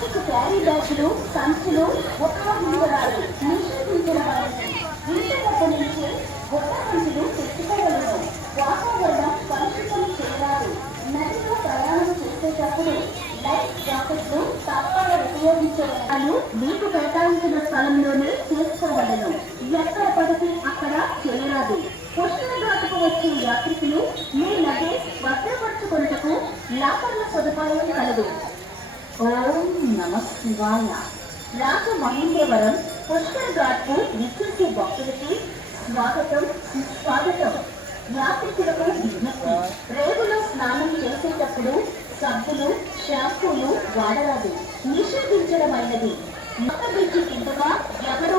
Plastic carry బ్యాగులు సంచులు ఉపయోగించరాదు నిషేధించరాదు ఇంటి నుంచి గొప్ప సంచులు తెచ్చుకోగలను వాతావరణం కలుషితం చేయరాదు నదిలో ప్రయాణం చేసేటప్పుడు లైఫ్ జాకెట్లు తప్పక ఉపయోగించగలను మీకు కేటాయించిన స్థలంలోనే చేసుకోవలను. ఎక్కడ పడితే అక్కడ చేయరాదు పుష్కర ఘాటుకు వచ్చే యాత్రికులు మీ లగేజ్ భద్రపరచుకొనుటకు లాకర్ల సదుపాయం కలదు. ఓం నమ శివాయ. రాజ మహేంద్రవరం పుష్కర్ ఘాట్కు విచ్చేసే భక్తులకి స్వాగతం సుస్వాగతం. యాత్రికులకు విజ్ఞప్తి రేవులో స్నానం చేసేటప్పుడు సబ్బులు షాంపూలు వాడరాదు. నిషేధించడమైనది. మత బ్రిడ్జి కిందగా ఎవరూ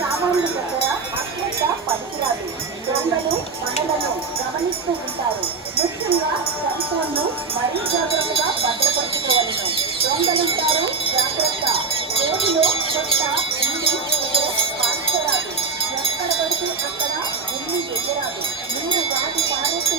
సామాన్ల దగ్గర అత్యంత పనికిరాదు దొంగలు మనలను గమనిస్తూ ఉంటారు ముఖ్యంగా సెల్ ఫోన్లు మరీ జాగ్రత్తగా భద్రపరచుకోవలను దొంగలుంటారు జాగ్రత్త రోజులో కొత్త ఇల్లు కాల్చరాదు ఎక్కడ పడితే అక్కడ ఉమ్మి వెయ్యరాదు మీరు వాటి పారేసే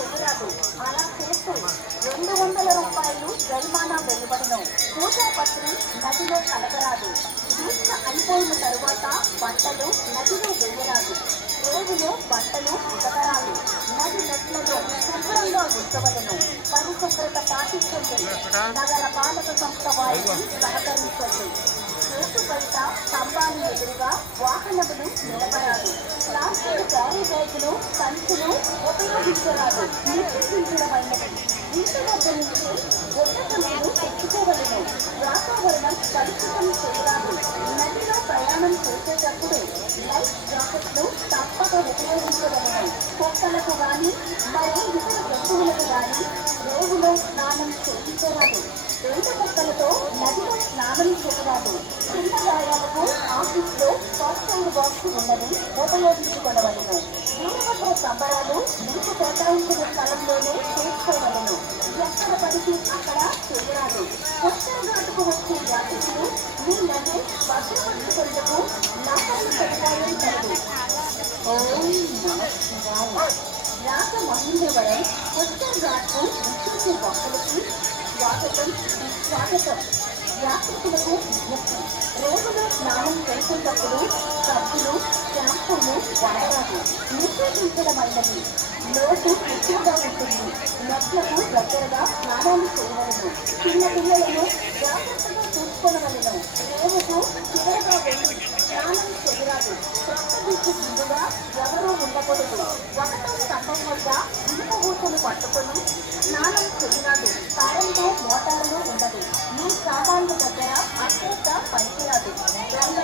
జరిమానా వెలువడను పూజాపత్రి నదిలో కలగరాదు. దీక్ష అయిపోయిన తరువాత బట్టలు నదిలో వెళ్ళరాదు రేవులో బట్టలు ఉతకరాదు నది నెట్లలో శుభ్రంగా ఉంచవలను పరిశుభ్రత పాటించండి. నగర పాలక సంస్థ వారికి సహకరించండి. చేతు బయట స్తంభాన్ని ఎదురుగా వాహనములు నిలబడాలి. ప్లాస్టిక్ క్యారీ బ్యాగులు సంచులు ఉపయోగించరాదు. నిషేధించడమైనది ఇంటి వద్ద నుంచి తెచ్చుకోవలను వాతావరణం కలుషితం చేయరాదు నదిలో ప్రయాణం చేసేటప్పుడు లైఫ్ జాకెట్లు తప్పక ఉపయోగించవలను కుక్కలకు కానీ మరియు ఇతర జంతువులకు కానీ రేవులో స్నానం చేయించరాదు వేట కుక్కలతో నదిలో స్నానం చేయరాదు చిన్న గాయాలకు ఆఫీస్లో ఫస్ట్ ఎయిడ్ బాక్స్ ఉన్నది ఉపయోగించుకోవలను దీనివల్ల సంబరాలు మీకు కేటాయించిన స్థలంలోనే చేసుకోవలను ఎక్కడ పడితే అక్కడ చేయరాదు పుష్కర ఘాటుకు వచ్చే యాత్రికులు మీ లగేజ్ భద్రపరచుకుంటూ లాకర్ల సదుపాయం కలదు ఓం నమ శివాయ. భీమవరం కొత్త ఘాట్కు విశ్వసే భక్తులకి స్వాగతం స్వాగతం. యాత్రికులకు ముఖ్యం రోజులో స్నానం చేసేటప్పుడు సబ్బులు షాంపూలు వాడరాదు. నిషేధించడమైనది లోటు ఎక్కువగా ఉంటుంది. నట్లకు దగ్గరగా స్నానాలు చేయవలను చిన్న పిల్లలను జాగ్రత్తగా చూసుకోవలను రేవుకు చివరగా వెళ్ళి స్నానం చేయరాదు. ప్రొక్కదిక్కు ముందుగా ఎవరూ ఉండకూడదు. ఒకటో స్తంభం వద్ద ఇనుప ఊసలు పట్టుకొని స్నానం చేయరాదు కరెంటు మోటార్లు ఉండదు. మీ సామాన్లు దగ్గర అత్యంత పనికిరాదు. రంగ